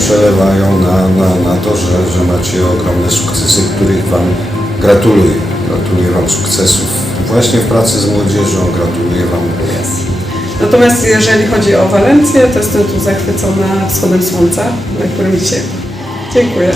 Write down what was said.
przelewają na to, że macie ogromne sukcesy, których Wam gratuluję. Gratuluję Wam sukcesów właśnie w pracy z młodzieżą, gratuluję Wam. Natomiast jeżeli chodzi o Walencję, to jestem tu zachwycona wschodem słońca, na którym dzisiaj. Dziękuję.